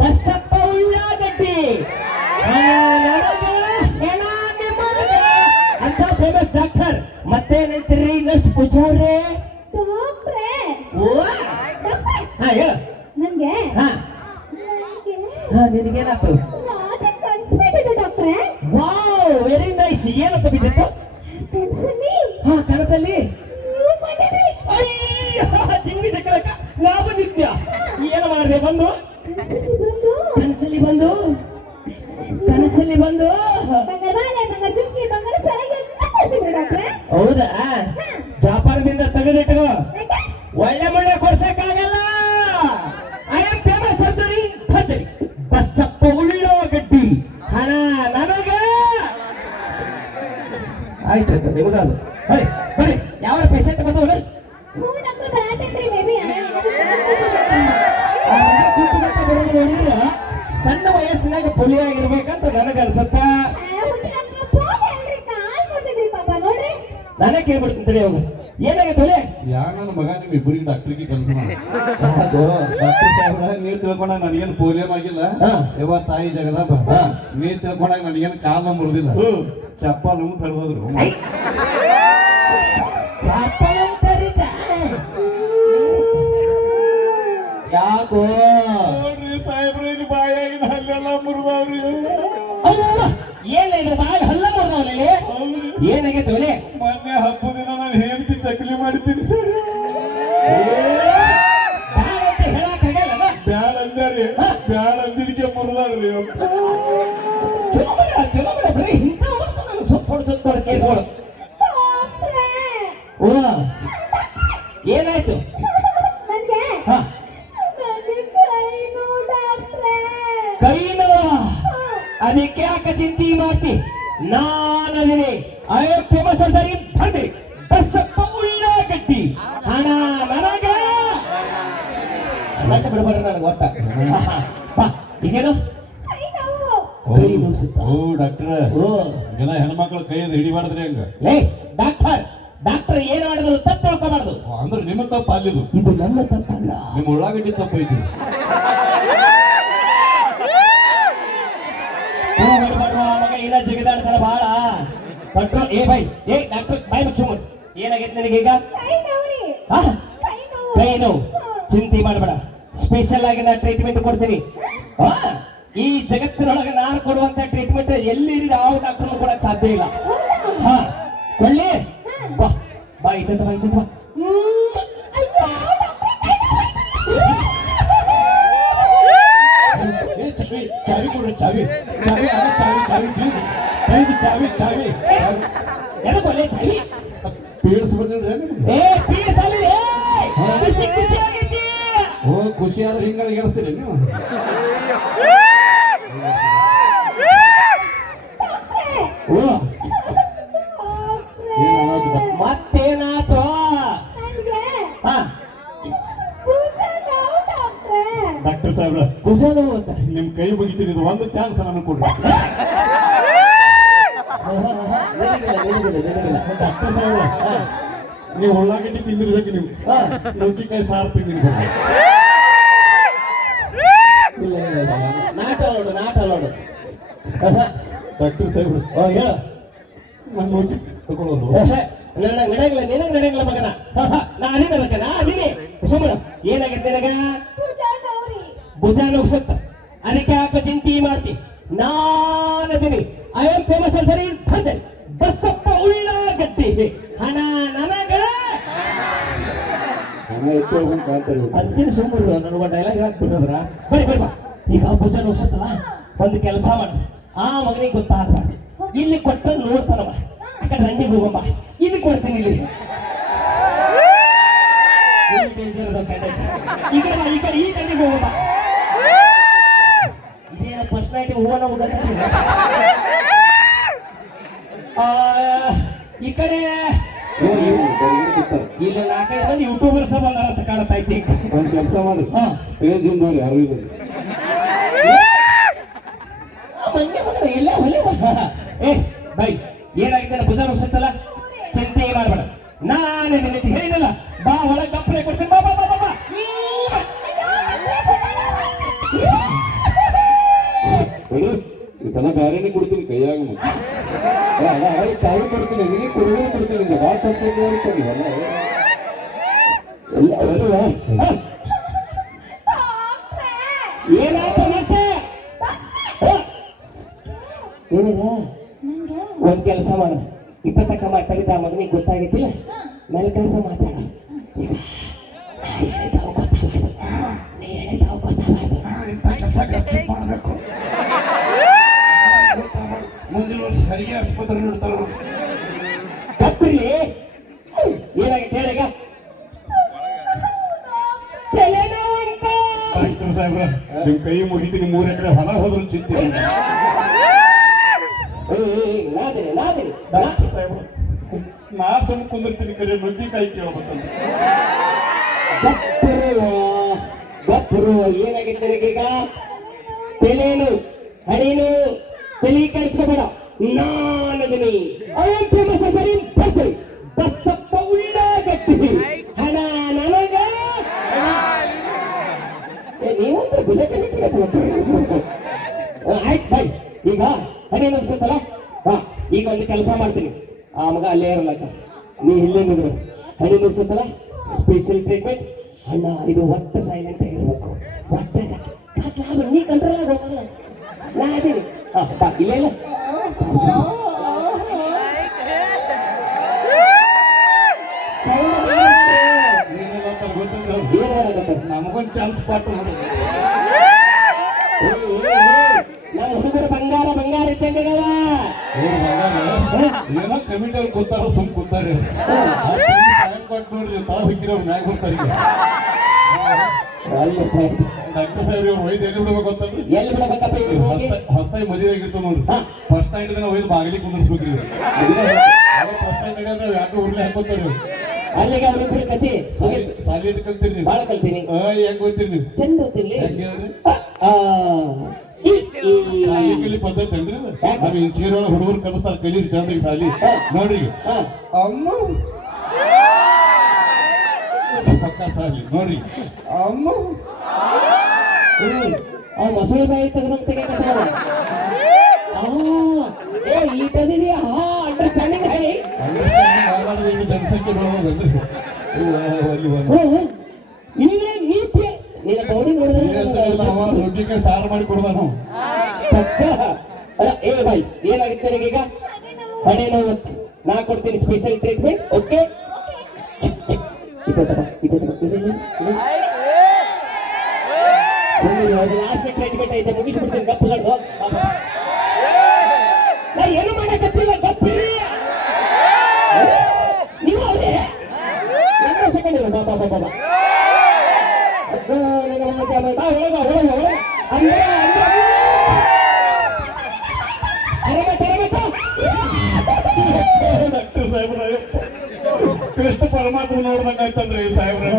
ಬಸಪ್ಪ ಉಳ್ಳಾಗಡ್ಡಿ. ಅಂತ famous doctor. ಮತ್ತೇನಂತೀರಿ nurse ಪೂಜಾವ್ರೆ ನನ್ಗೆ? ನಿನಗೇನಾಯ್ತು ವಾವ್ ವೆರಿ ನೈಸ್ ಏನಂತ ಬಿದ್ದಿತ್ತು? ಕನ್ಸಲ್ಲಿ. ಹಾ ಕನಸಲ್ಲಿ? ಬಂದು? ಕನ್ಸಲ್ಲಿ ಬಂದು? ಕನಸಲ್ಲಿ ಬಂದು? ಹೌದಾ? ಜಾಪಾನದಿಂದ ತೆಗೆದಿಟ್ಟು ಒಳ್ಳೆ ಮಳೆ ಕೊಡ್ಸಕ್ಕಾಗಲ್ಲ. I am famous surgery surgery Basappa Ullagaddi. ಹಣ, ನನಗೆ? ಆಯ್ತು ಆಯ್ತು ನಿಮಗಾದು ಬರ್ರಿ ಯಾವ ಪೇಷಂಟ್ ಬಂದವ್ರಿ ಹ್ಞೂ ಡಾಕ್ಟ್ರ್ ಬರಾತೇನ್ರಿ ಮೇಬಿ ಬರೋದು ನೋಡಿದ್ರೆ ಸಣ್ಣ ವಯಸ್ಸಿನಾಗ ಪುಲಿ ಆಗಿರ್ಬೇಕಂತ ನನಗನ್ಸತ್ತ ನೋಡಿ ನನಗೆ ನಾನೇ ಕೇಳ್ಬಿಡ್ತೀನಿ ತಡಿ ಹೋಗು. ಏನಾಗೈತೆ ಒಲೆ ಯಾ ನನ್ನ ಮಗ? ನಿಮ್ ಇಬ್ಬರಿಗೆ ಡಾಕ್ಟ್ರಿಗೆ ಕೆಲಸ ಮಾಡಿ. ಡಾಕ್ಟರ್ ಸಾಹೇಬ್ರ ನೀವ್ ತಿಳ್ಕೊಂಡಾಗ ನನಗೇನು ಪೋಲಿಯಂ ಆಗಿಲ್ಲ. ಯಾವ ತಾಯಿ ಜಗದಪ್ಪ ನೀ ನೀವ್ ತಿಳ್ಕೊಂಡಾಗ ನನಗೇನು ಕಾಲ ಮುರಿದಿಲ್ಲ. ಚಪ್ಪಲ್ ಚಪ್ಪಲ ಯಾಕೋ ಮಾಡಿದ್ದೀನಿ ಸರ್ ಬ್ಯಾಳ ಅಂದ್ಯಾರಿ ಬ್ಯಾಳ ಅಂದಿದ್ದಕ್ಕೆ ಮುರಿದಾಳ್ರಿ ಚಲೋ ಬೇಡ ಚಲೋ ಬೇಡ ಬರೀ ಇಂಥ ನನಗೆ ಸುತ್ತ ಹೊಡ್ ಸುತ್ತ ಹೊಡ್ ಕೇಸ್ಗಳು ಓ ಕೈ ನುಗ್ಸುತ್ತಾ? ಓ ಡಾಕ್ಟ್ರ. ಓ. ಎಲ್ಲ ಹೆಣ್ಮಕ್ಳು ಕೈಯಿಂದ ಹಿಡಿಬಾರ್ದ್ರಿ ಹಂಗ. ಲೇ ಡಾಕ್ಟರ್ ಡಾಕ್ಟರ್ ಏನು ಮಾಡಿದ್ರು ತಪ್ಪು ತಿಳ್ಕೊಬಾರ್ದು. ಅಂದ್ರೆ ನಿಮ್ಮ ತಪ್ಪ ಅಲ್ಲಿದು ಇದು ನನ್ನ ತಪ್ಪಲ್ಲ. ನಿಮ್ಮ ಉಳ್ಳಾಗಡ್ಡಿ ತಪ್ಪು ಐತಿ ಇಲ್ಲ ಜಿಗಿದಾಡ್ತಾರ ಬಹಳ ಡಾಕ್ಟರ್ ಏ ಬೈ ಏ ಡಾಕ್ಟರ್ ಬಾಯ್ ಮುಚ್ಚು ಏನಾಗೈತೆ ನನಗೆ ಈಗ ಕೈ ನೋವು. ಚಿಂತೆ ಮಾಡಬೇಡ. ಸ್ಪೆಷಲ್ ಆಗಿ ನಾ ಟ್ರೀಟ್ಮೆಂಟ್ ಕೊಡ್ತೀನಿ. ಆ, ಈ ಜಗತ್ತಿನೊಳಗೆ ನಾನು ಕೊಡುವಂತ ಟ್ರೀಟ್ಮೆಂಟ್ ಎಲ್ಲಿ ಯಾವ ಡಾಕ್ಟರ್ ಕೊಡಕ್ ಸಾಧ್ಯ ಇಲ್ಲ. ಹಾ ಒಳ್ಳೆ? ಬಾ ಬಾ ಇದ್ದಂತ ಬಾ ಇದ್ದಂತ ಬಾ. ಚಾವಿ ಚಾವಿ ಕೊಡ್ರಿ ಚಾವಿ. ಚಾವಿ ಅದ ಚಾವಿ ಚಾವಿ ಪ್ಲೀಸ್ ಪ್ಲೀಸ್ ಚಾವಿ ಚಾವಿ. ಎದಕ್ಕೆ ಎದಕ್ ಒಳ್ಳೆ ಚಳಿ ಪೀಡ್ಸ್ ಬಂದಿಲ್ರಿ ಏ ಪೀಸ್ ಅಲ್ಲಿ ಖುಷಿ ಖುಷಿ ಆಗೈತಿ ಓ ಖುಷಿ ಆದ್ರೆ ಹಿಂಗಾಗಿ ಗೆಲ್ಲಿಸ್ತೀರಿ ನೀವು? ನೋವು ಡಾಕ್ಟ್ರೇ ಸಾಹೇಬ್ರ ಭುಜ ನೋವು ಅಂತ. ನಿಮ್ ಕೈ ಮುಗಿತೀನಿ ಇದು ಒಂದು ಚಾನ್ಸ್ ನನಗೆ ಕೊಡ್ರಿ. ಡಾಕ್ಟರ್ ಸಾಹೇಬ್ರ ನೀವು ಉಳ್ಳಾಗಡ್ಡಿ ತಿಂದಿರ್ಬೇಕು ನೀವು. ಹಾ. ನುಗ್ಗಿಕಾಯಿ ಸಾರು ತಿಂದಿರ್ಬೇಕು. ನಾಟ ನೋಡು ನಾಟ ನೋಡು ಡಾಕ್ಟರ್ ಸಾಹೇಬ್ರ ಓ ಹೇಳು ನಾನು ನುಗ್ಗಿ ತಗೊಳ್ಳೋದು ನಡ ನಡೆಯಂಗಿಲ್ಲ ನಿನಗೆ ನಡೆಯಂಗಿಲ್ಲ ಮಗನ. ನಾ ಅದಿನ ಬೇಕ ನಾ ಅದೀನಿ. ಸುಮ್ಮನೆ ಏನಾಗೈತೆ ನಿನಗ? ಭುಜ ನುಗ್ಸತ್ತ ಅದಕ್ಕೆ ಯಾಕೆ ಚಿಂತಿ ಮಾಡ್ತಿ. ನಾನದಿನಿ ಐ ಆಮ್ ಫೇಮಸ್ ಅಂತಾರೆ ಭಜನ್ ಬಸ್ಸಪ್ಪ ಉಳ್ಳಾಗಡ್ಡಿ. ಹಣ ನನಗ? ಅಂದಿನ ಸುಮ್ಮನೆ ನನಗೆ ಡೈಲಾಗ್ ಹಾಕ್ಬಿಟ್ಟದ್ರ ಬರಿ ಬರಿ ಬಾ. ಈಗ ಭುಜ ನುಗ್ಸತ್ತಲ್ಲ ಒಂದು ಕೆಲಸ ಮಾಡು. ಆ ಮಗನಿಗೆ ಗೊತ್ತಾಗಬಾರ್ದು ಇಲ್ಲಿ ಕೊಟ್ಟ ನೋಡ್ತಾನವ. ಆ ಕಡೆ ರಂಡಿಗೆ ಹೋಗಮ್ಮ. ಇಲ್ಲಿ ಕೊಡ್ತೀನಿ ಇಲ್ಲಿ. ಈ ಕಡೆ ಈ ಕಡೆ ಈ ದಂಡಿಗೆ ಹೋಗಮ್ಮ. ಇದೇನ ಪರ್ಸನಾಲಿಟಿ ಹೂವನ ಹುಡುಗ ಈ ಕಡೆ ಇಲ್ಲಿ ನಾಲ್ಕೈದು ಮಂದಿ ಯೂಟ್ಯೂಬರ್ಸ್ ಬಂದಾರ ಅಂತ ಕಾಣ್ತಾ ಒಂದು ಕೆಲಸ ಮಾಡಿ. ಯಾರು ಇಲ್ಲ ಹಂಗೆ ಬಂದ್ರೆ ಎಲ್ಲ ಒಳ್ಳೆ ಏ, ಬೈ ಏನಾಗಿದ್ದಾನೆ ಭುಜ ನುಗ್ಸತ್ತಲ್ಲ ಚಿಂತೆ ಮಾಡಬೇಡ. ನಾನೇ ನಿನ್ನ ಹೇಳಿದಲ್ಲ ಬಾ ಒಳಗೆ ಕಂಪ್ಲೇ ಕೊಡ್ತೀನಿ, ಬಾ ಬಾ ಬಾ ಬಾ ಸಲ ಬ್ಯಾರೇನೆ ಕೊಡ್ತೀನಿ, ಕೈಯಾಗ ಅವಳಿಗೆ ಚಾಯಿ ಕೊಡ್ತೀನಿ, ನಿನಗೆ ಕೊಡುವುದನ್ನು ಕೊಡ್ತೀನಿ ಬಾ ಕಂಪ್ಲೇಂಟ್ ಮಾಡ್ತೀನಿ ಅಲ್ಲ ಎಲ್ಲ ನಂಗೆ? ಒಂದ್ ಕೆಲಸ ಮಾಡು. ಇಪ್ಪತ್ತಕ್ಕ ಮಾತಾಡಿದ ಆ ಮಗನಿಗೆ ಗೊತ್ತಾಗಿದ್ದಿಲ್ಲ ಮೇಲೆ ಕೆಲಸ ಮಾತಾಡ. ಈಗ ಮುಂದಿನ ವರ್ಷ ಹೆರಿಗೆ ಆಸ್ಪತ್ರೆ ನೋಡ್ತಾರ ತಪ್ಪಿರ್ಲಿ. ಏನಾಗಿತ್ತು ಹೇಳೀಗ ಸಾಹೇಬ್ರ ನಿಮ್ ಕೈ ಮುಗಿತೀನಿ ಮೂರ್ ಎಕರೆ ಹೊಲ ಹೋದ್ರು ಚಿಂತೆ. ಸುಮ್ ಕುಂದಿರ್ತೀನಿ ಕರೆ ನುಗ್ಗಿಕಾಯಿ ಕೇಳ್ಬೇಕಂತ ಗಪ್ಪರು ಏನಾಗಿತ್ತು ಈಗ ತಲೆನು ಹಣೇನು ತಲೆ ಬಾಯ್. ಈಗ ಹಾ, ಈಗ ಒಂದು ಕೆಲಸ ಮಾಡ್ತೀನಿ. ಆ ಮಗ ಅಲ್ಲೇ ಇರಲಕ್ಕ ನೀ ಇಲ್ಲೇ ನಿದ್ರು ಹಣೆ ಮುಗಿಸುತ್ತಲ್ಲ ಸ್ಪೆಷಲ್ ಟ್ರೀಟ್ಮೆಂಟ್ ಅಣ್ಣ ಇದು ಒಟ್ಟು ಸೈಲೆಂಟ್ ಆಗಿರ್ಬೇಕು ಒಟ್ಟೆ ಲಾಭ ನೀ ಕಂಟ್ರೋಲ್ ಆಗಿ ಹೋಗಲ್ಲ ನಾ ಅದೀನಿ ಹಾ ಬಾ ಇಲ್ಲೇ ಇಲ್ಲ? ನಮಗೊಂದು ಚಾನ್ಸ್ ಕೊಟ್ಟು ನಮ್ಮ ಹುಡುಗರು ಬಂಗಾರ ಬಂಗಾರ ಇದ್ದಂಗೆಗವ ಇವ್ರು ಬಂದಾಗ ಏನೋ ಕಮಿಟಿ ಅವ್ರು ಕೂತಾರ ಸುಮ್ ಕೂತಾರೆ. ಟೈಮ್ ಕೊಟ್ಟು ನೋಡ್ರಿ ತಳ ಸಿಕ್ಕಿರೋ ಮ್ಯಾಗ ಬರ್ತಾರೆ ಡಾಕ್ಟರ್ ಸಾಹೇಬ್ ಇವ್ರು ಒಯ್ದು ಎಲ್ಲಿ ಬಿಡ್ಬೇಕು ಅಂತಂದ್ರೆ ಎಲ್ಲಿ ಬಿಡಬೇಕಪ್ಪ ಹೊಸ್ತಾಗಿ ಮದುವೆ ಆಗಿರ್ತಾವ ನೋಡ್ರಿ. ಫಸ್ಟ್ ದಿನ ಒಯ್ದು ಬಾಗಿಲಿ ಕುಂದಿರ್ಸ್ಬೇಕ್ರಿ ಫಸ್ಟ್ ಟೈಮ್ ನಾವು ಯಾಕೆ ಉರ್ಲಿ ಹಾಕೋತಾರೆ ಅಲ್ಲಿಗೆ ಅವ್ರಿಬ್ರು ಕತಿ ಸಾಲಿ ಸಾಲಿ ಎಷ್ಟ್ ಕಲ್ತೀರಿ ಬಾಳ ಕಲ್ತೀನಿ. ಹೆಂಗ್ ಓದ್ತೀರಿ ನೀವು ಚಂದ ಹೇಳ್ರಿ ಕಲಿ ಪದ್ಧತಿ ಹುಡುಗರು ಕಲಿಸ್ತಾರ ಕಲೀರಿ ಚಂದಾಗಿ ಸಾಲಿ ನೋಡ್ರಿ ಅಮ್ಮ ಪಕ್ಕ ಸಾಲಿ ನೋಡ್ರಿ ಅಮ್ಮ. ಆ ಮೊಸಳೆ ಬಾಯಿ ತೆಗೆದಂತ ತೆಗಿಯಕತ್ತಾನ. ಆ, ಏ ಈಟದಿದೆಯಾ ಹಾ ಅಂಡರ್ಸ್ಟ್ಯಾಂಡಿಂಗ್ ಹೈ ಅಂಡರ್ಸ್ಟ್ಯಾಂಡಿಂಗ್ ಆಗಲಾರ್ದೆ ಜನಸಂಖ್ಯೆ ಬೆಳೆದೋಗಲ್ರಿ ಇವು, ಅಲ್ಲಿ ಒಂದು. ಇದ್ರೆ ನೀತಿ ನಿನ್ನ ಬಾಡಿ ನೋಡಿದ್ರೆ ಅವ ರೊಟ್ಟಿಗೆ ಸಾರು ಮಾಡಿ ಕೊಡ್ದ ನಾವು ಅಲ್ಲ ಏ ಬಾಯ್ ಏನಾಗುತ್ತೆ ಈಗ ಹಣೆ ನೋವು. ನಾ ಕೊಡ್ತೀನಿ ಸ್ಪೆಷಲ್ ಟ್ರೀಟ್ಮೆಂಟ್ ಓಕೆ ಇದು ಇದು ಲಾಸ್ಟ್ ಟ್ರೀಟ್ಮೆಂಟ್ ಐತೆ ಮುಗಿಸ್ಬಿಡ್ತೀನಿ ಗಪ್ಪುಗಳು ನಾ ಏನು ಮಾಡಕತ್ತಿಲ್ಲ ಗಪ್ಪಿರಿ ನೀವು ಅವರೇ ನನ್ನ ಸೆಕೆಂಡ್ ಬಾ ಬಾ ಕೃಷ್ಣ ಪರಮಾತ್ಮ ನೋಡ್ದಂಗಾಯ್ತಂದ್ರೆ ಸಾಹೇಬ್ರೆ.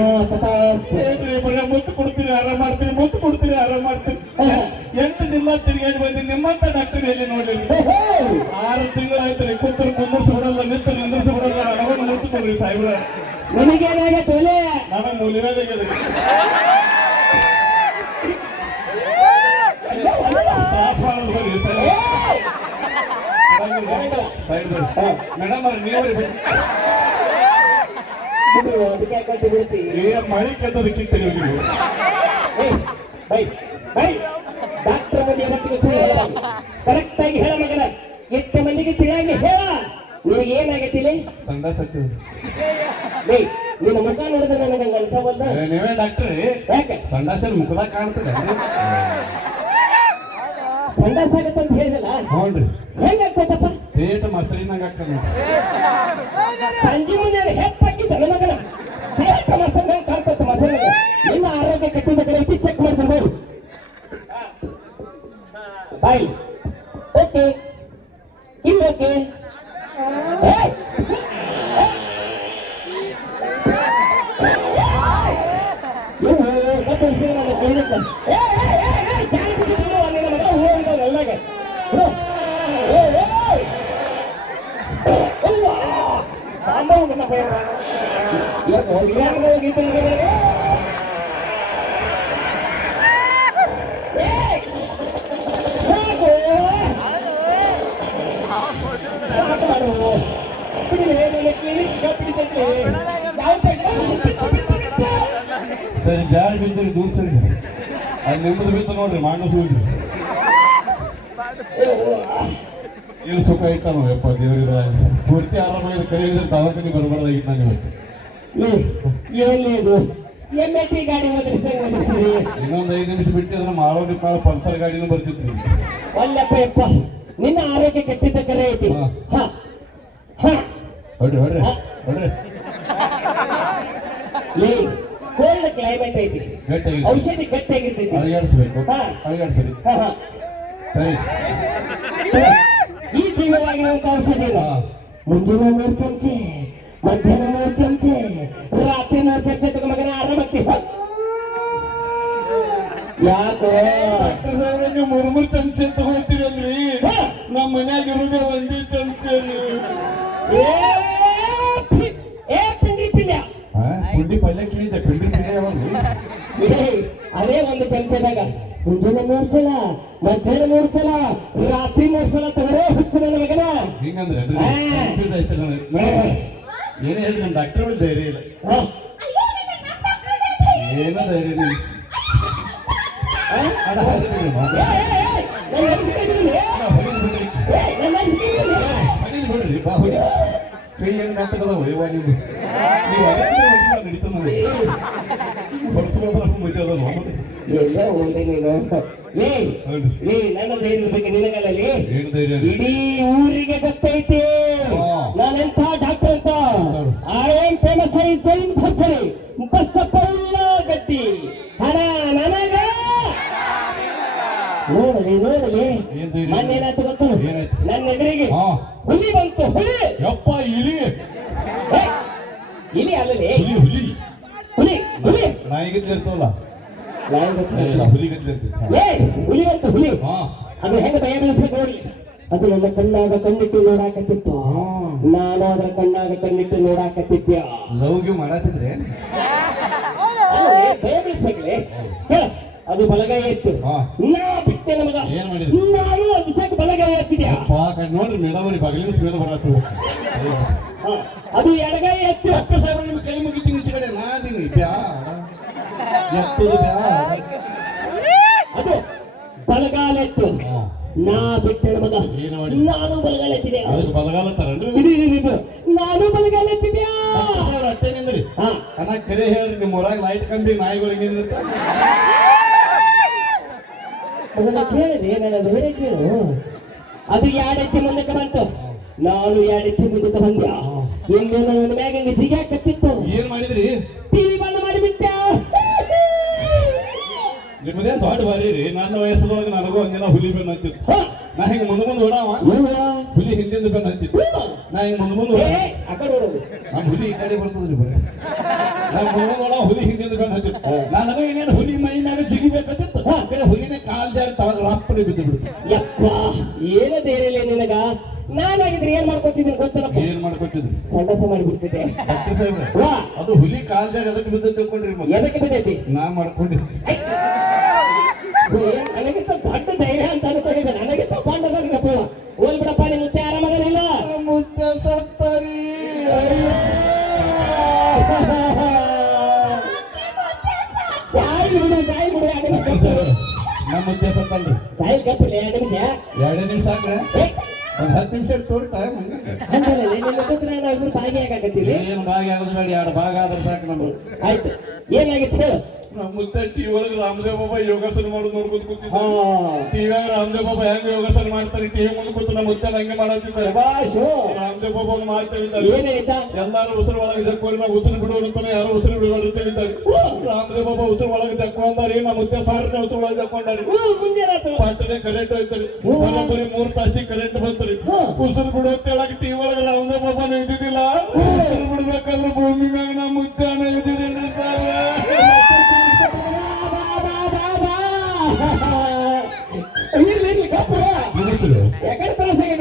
ಏನ್ರಿ ಬರೀ ಮುತ್ತು ಕೊಡ್ತೀರಿ ಆರಾಮ್ ಮಾಡ್ತೀರಿ ಮುತ್ತು ಕೊಡ್ತೀರಿ ಆರಾಮ್ ಮಾಡ್ತೀರಿ ಎಂಟು ಜಿಲ್ಲಾ ತಿರುಗಾಡಿ ಬಂದಿನಿ ನಿಮ್ಮಂತ ಡಾಕ್ಟರ್ ಎಲ್ಲಿ ಹೇ. ಆರು ತಿಂಗಳಾಯ್ತು ಕೂತರು ಕುಂದರ್ಸಿ ಬಿಡಲ್ಲ ನಿಂತ ನಿಂದರ್ಸಿ ಬಿಡಲ್ಲ ನನಗೊಂದು ಮುತ್ತು ಕೊಡ್ರಿ ಸಾಹೇಬ್ರ ನಿನಗೇನಾಗತ್ತೆ ನನಗೆ ಮೂಲಿನಾದಾಗ್ಯದ್ರಿ ಮೇಡಮ್ ಅವ್ರಿ ಬಿಡು ಅದಕ್ಕೆ ಯಾಕೆ ಬಿಡ್ತಿ ಏ ಮಳಿ ನೀವು ಬೈ ಬೈ ಡಾಕ್ಟರ್ ಮುಂದೆ ಯಾವತ್ತಿಗೂ ಸುಳ್ಳು ಕರೆಕ್ಟ್ ಆಗಿ ಹೇಳ ಮಗನ ಎಷ್ಟು ಮಂದಿಗೆ ತಿಳಿಯಾಗಿ ಹೇಳ ನಿನಗೆ ಏನಾಗೈತಿ ಇಲ್ಲಿ ಸಂಡಾಸ್ ಹತ್ತಿದ ಬೈ ನಿಮ್ಮ ಮುಖ ನೋಡಿದ್ರೆ ನನಗೆ ಹಂಗ ಅನ್ಸವಲ್ದ ನೀವೇ ಡಾಕ್ಟರ್ ಯಾಕೆ ಸಂಡಾಸನ್ ಮುಖದಾಗ ಕಾಣ್ತದೆ ಸಂಡಾಸ ಆಗತ್ತೆ ಅಂತ ಹೇಳಿದಲ್ಲ ಹ್ಞೂನ್ರಿ ಹೆಂಗಾಗ್ತೈತಪ್ಪ ತೇಟ ಮಸರಿನಂಗ ಆಗ್ತದ ಸಂಜೆ ಮಗನ ಮಸಂಗ ಕಾಣ್ತೈತೆ ಮಸಂಗ ನಿನ್ನ ಆರೋಗ್ಯ ಕೆಟ್ಟಿದ ಚೆಕ್ ಮಾಡ್ತೀನಿ ಬೈ ಬಾಯ್ ಓಕೆ ಇದು ಓಕೆ ಇವು ಕಪ್ಪು ವಿಷಯ ಏ ಏ यार बहुत खराब लोग इतना कर रहे हैं ಸರಿ ಜಾರಿ ಬಿದ್ದಿರಿ ದೂರ ಸರಿ ಅಲ್ಲಿ ನಿಮ್ಮದು ಬಿತ್ತು ನೋಡ್ರಿ ಮಾಂಡ ಸೂಜಿ ಏನು ಸುಖ ಇಟ್ಟಾನು ಯಪ್ಪ ದೇವರಿದ ಪೂರ್ತಿ ಆರಾಮಾಗಿ ಕರೆಯಿದ್ರೆ ದವಾಖಾನೆ ಬರಬಾರ್ದಾಗಿತ್ತು ನಾನು ಇವತ್ತು. ಎಲ್ಲಿ ಇದು? ಎಂ ಟಿ ಗಾಡಿ ಒದಗಿಸಂಗ್ ಒದಗಿಸಿರಿ ಇನ್ನೊಂದು ಐದು ನಿಮಿಷ ಬಿಟ್ಟಿದ್ರೆ ಮಾಳೋ ನಿಪ್ಪಾಳ ಪಲ್ಸರ್ ಗಾಡಿನೂ ಬರ್ತಿತ್ತು ಒಲ್ಲಪ್ಪ ಯಪ್ಪ. ನಿನ್ನ ಆರೋಗ್ಯ ಕೆಟ್ಟಿದ್ದ ಕರೆ ಐತಿ. ಹೊಡ್ರಿ ಹೊಡ್ರಿ ಹೊಡ್ರಿ. ಲೇ ಕೋಲ್ಡ್ ಕ್ಲೈಮೇಟ್ ಐತಿ. ಔಷಧಿ ಗಟ್ಟಿಯಾಗಿರ್ತೈತಿ. ಹ, ಹ. ಸರಿ. ಈ ತಿಂಗಳಾಗಿರುವಂತ ಔಷಧಿ ಇದು. ಹಾ. ಮುಂಜಾನೆ ಮೂರು ಚಮಚೆ ಮಧ್ಯಾಹ್ನ ಮೂರು ಚಮಚೆ ರಾತ್ರಿ ಮೂರು ಚಮಚೆ ತಗೋ ಮಗನ ಆರಾಮಾಗ್ತಿ ಯಾಕೋ? ಡಾಕ್ಟರ್ ಸಾಹೇಬ್ರೆ, ನೀವು ಮೂರ್ ಮೂರ್ ಚಮಚೆ ತಗೋತೀರಲ್ರಿ ನಮ್ಮ ಮನ್ಯಾಗ ಇರೋದೇ ಒಂದೇ ಚಮಚೆ ಏ ಪಿಂಡಿ ಪಿಲ್ಯ. ಪುಂಡಿ ಪಲ್ಯ ಕೇಳಿದೆ ಪಿಂಡಿ ಪಲ್ಯ ಯಾವಾಗ ಏ, ಒಂದು ಚಮಚದಾಗ ಮುಂಜಾನೆ ಮೂರ್ ಸಲ ಮಧ್ಯಾಹ್ನ ಮೂರ್ ಸಲ ರಾತ್ರಿ ಮೂರ್ ಸಲ ತಗೋ ಹುಚ್ಚು ನನ್ನ ಮಗನ ಹಿಂಗಂದ್ರೆ ಏನೇ ಹೇಳಿ ನಮ್ಮ ಡಾಕ್ಟರ್ ಧೈರ್ಯ ಇಲ್ಲ? ಏನೋ ಧೈರ್ಯ ಇಲ್ಲ. ನೀವು ಹೊಡ್ಸ್ಕೊಳ್ದ್ರೆ ಮಜಾ ಅದ ಎಲ್ಲ ಒಂದೇ ನೀನು ಲೇ. ಲೇ ನನ್ನ ಧೈರ್ಯದ ಬಗ್ಗೆ ನಿನಗಲ್ಲ ಲೇ? ಇಡೀ ಊರಿಗೆ ಗೊತ್ತೈತಿ. ನಾನೆಂತ ಡಾಕ್ಟರ್ ಅಂತ. ಐ ಆಮ್ ಫೇಮಸ್ ಐ ಜೈನ್ ಭರ್ಜರಿ ಬಸ್ಸಪ್ಪ ಗಟ್ಟಿ ಹಣ ನನಗ ನೋಡಲಿ ನೋಡಲಿ ಏನ್ ಧೈರ್ಯ? ಮೊನ್ನೆ ಗೊತ್ತು ನನ್ನ ಎದುರಿಗೆ. ಹುಲಿ ಬಂತು ಹುಲಿ ಯಪ್ಪ ಇಲಿ ಇಲಿ ಅಲ್ಲಲೇ ಹುಲಿ ಹುಲಿ ಹುಲಿ ಹುಲಿ ನಾಯಿ ಗೊತ್ತಿಲ್ಲ. ಹುಲಿ ಹುಲಿ ಅದು ಹೆಂಗ ಭಯ ಬೀಳಿಸ್ಬೇಕು ನೋಡಿ. ಅದು ನನ್ನ ಕಣ್ಣಾಗ ಕಣ್ಣಿಟ್ಟು ನೋಡಾಕತ್ತಿತ್ತು. ನಾನು ಅದರ ಕಣ್ಣಾಗ ಕಣ್ಣಿಟ್ಟು ನೋಡಾಕತ್ತಿದ್ದೆ ಲವ್ ಗಿವ್ ಮಾಡತ್ತಿದ್ರೆ ಭಯ ಅದು ಬಲಗೈ ಇತ್ತು. ನಾ ಬಿಟ್ಟೆ ನಮಗ. ಏನ್ ಮಾಡಿದ್ರಿ? ನಾನು ಅದು ಸಾಕು ಬಲಗೈ ಎತ್ತಿದ್ಯಾ ನೋಡ್ರಿ ಮೇಡಮ್ ಬಗಲಿನ ಸ್ಮೇಲ್ ಬರತ್ತು ಅದು ಎಡಗೈ ಎತ್ತಿ ಹತ್ತು ಸಾವಿರ ನಿಮ್ಗೆ ಕೈ ಮುಗಿತೀನಿ ಈಚೆ ನಾ ಅದೀನಿ ಬ್ಯಾಡ ಎತ್ತದು ಅದು ಬಲಗಾಲ ಎತ್ತು ನಾ ಬಿಟ್ಟ ಮಗ. ನಾನು ಬಲಗಾಲ ಎತ್ತಿದೆ ಬಲಗಾಲ ನಾನು ಬಲಗಾಲ ಎತ್ತಿದ್ಯಾ ಡಾಕ್ಟರ್ ಸಾಹೇಬ್ರ ನಿಂದ್ರಿ. ಹಾ. ಅಣ್ಣ ಕರೆ ಹೇಳ್ರಿ ನಿಮ್ಮ ಊರಾಗ ಲೈಟ್ ಕಂಬಿ ನಾಯಿಗಳಿಗೆ ಕೇಳಿದೆ ನನ್ನ ಬೇರೆ ಕೇಳು? ಅದು ಎರಡು ಹೆಜ್ಜೆ ಮುಂದಕ್ಕೆ ಬಂತು. ನಾನು ಎರಡು ಹೆಜ್ಜೆ ಮುಂದಕ್ಕೆ ಬಂದ್ಯಾ ನಿಮ್ಗೆ ನನ್ನ ಮ್ಯಾಗ ಜಿಗ ಕತ್ತಿತ್ತು ಏನ್ ಮಾಡಿದ್ರಿ? ಟಿವಿ ನಿಮ್ಮದೇ ದೊಡ್ಡ ಬಾರಿ ರೀ. ನನ್ನ ವಯಸ್ಸದೊಳಗೆ ನನಗೂ ಒಂದಿನ ಹುಲಿ ಬೆನ್ನ ಹತ್ತಿತ್ತು. ನಾ ಹಿಂಗ ಮುಂದೆ ಮುಂದೆ ಓಡಾವ? ಹುಲಿ ಹಿಂದಿಂದ ಬೆನ್ನ ಹತ್ತಿತ್ತು. ನಾ ಹಿಂಗ ಮುಂದೆ ಮುಂದೆ ನಮ್ ಓಡಾವ ಆ ಕಡೆ ನೋಡೋದು ನಮ್ಮ ಹುಲಿ ಈ ಕಡೆ ಬರ್ತದ್ರಿ ಬರೀ. ನಾ ಮುಂದೆ ಮುಂದೆ ಓಡಾವ ಹುಲಿ ಹಿಂದಿಂದ ಬೆನ್ನ ಹತ್ತಿತ್ತು. ನನಗ ಏನೇನು ಹುಲಿ ಮೈ ಮ್ಯಾಗ ಜಿಗಿಬೇಕತ್ತಿತ್ತು. ಕಡೆ ಹುಲಿನೇ ಕಾಲ್ ಜಾರಿ ತಳಗ ಅಪ್ಪಡಿ ಬಿದ್ದು ಬಿಡ್ತು ಯಪ್ಪ ಏನ ಧೈರ್ಯ ನಿನಗ? ನಾನಾಗಿದ್ರೆ ಏನ್ ಮಾಡ್ಕೊತಿದ್ದೀನಿ ಗೊತ್ತಲ್ಲ ಏನ್ ಮಾಡ್ಕೊತಿದ್ರಿ? ಸಂಡಸ ಮಾಡಿಬಿಡ್ತಿದ್ದೆ. ಡಾಕ್ಟರ್ ಸಾಹೇಬ್ರೆ ಅದು ಹುಲಿ ಕಾಲ್ ಜಾರಿ ಅದಕ್ಕೆ ಬಿದ್ದು ತಿಳ್ಕೊಂಡ್ರಿ ಎದಕ್ಕೆ ಬಿದ್ದೈತಿ? ನಾ ಮಾಡ್ಕೊಂಡಿದ್ದೆ. ಮುದ್ದೆ ಸತ್ತಲ್ರಿ ಸಾಯಿ ಎರಡು ನಿಮಿಷ. ಎರಡೇ ನಿಮಿಷ ಏ, ಒಂದ್ ಹತ್ತು ನಿಮಿಷ ತೋರಿ ಟೈಮ್ ಇಬ್ರು ಏನು ಭಾಗ ಆಗೋದು ಬೇಡ ಎರಡು ಭಾಗ ಆದ್ರೆ ಸಾಕು ನಮ್ಗೆ ಆಯ್ತು. ಏನಾಗಿತ್ತು? ಹೇಳು ನಮ್ಮ ಮುತ್ತ ಟಿವಿ ಒಳಗೆ ರಾಮದೇವ್ ಬಾಬಾ ಯೋಗಾಸನ ಮಾಡೋದು ನೋಡ್ಕೊತ ಕೂತಿದ್ದ. ಟಿವಿಯಾಗ ರಾಮದೇವ್ ಬಾಬಾ ಹೆಂಗ ಯೋಗಾಸನ ಮಾಡ್ತಾರೆ ಟಿವಿ ಮುಂದೆ ಕೂತು ನಮ್ಮ ಮುತ್ತ ಹಂಗೆ ಮಾಡತ್ತಿದ್ದಾರೆ. ರಾಮದೇವ್ ಬಾಬಾ ಒಂದು ಮಾತು ಹೇಳಿದ್ದಾರೆ. ಎಲ್ಲಾರು ಉಸಿರು ಒಳಗೆ ಜಕ್ಕೋರಿ ನಾವು ಉಸಿರು ಬಿಡೋರು ಅಂತಾನೆ ಯಾರು ಉಸಿರು ಬಿಡೋರು ಅಂತ ಹೇಳಿದ್ದಾರೆ. ರಾಮದೇವ್ ಬಾಬಾ ಉಸಿರು ಒಳಗೆ ಜಕ್ಕೊಂಡಾರಿ ನಮ್ಮ ಮುತ್ತೆ ಸಾರಿನ ಉಸಿರು ಒಳಗೆ ಜಕ್ಕೊಂಡಾರಿ ಪಾಟನೆ ಕರೆಂಟ್ ಹೋಯ್ತಾರೆ. ಬರೋಬ್ಬರಿ ಮೂರ್ ತಾಸಿಗೆ ಕರೆಂಟ್ ಬಂತ್ರಿ. ಉಸಿರು ಬಿಡೋತ್ ಹೇಳಕ್ ಟಿವಿ ಒಳಗೆ ರಾಮದೇವ್ ಬಾಬಾ ಇದ್ದಿದ್ದಿಲ್ಲ ಉಸಿರು ಬಿಡ್ಬೇಕಾದ್ರೆ ಭೂಮಿ ಮ್ಯಾಗ ನಮ್ಮ ಮುತ್ತೆ ಇದ್ದಿದ್ದಿಲ್ಲ ಸಾಹೇಬ್ರೆ ఎక్కడ ప్రసంగం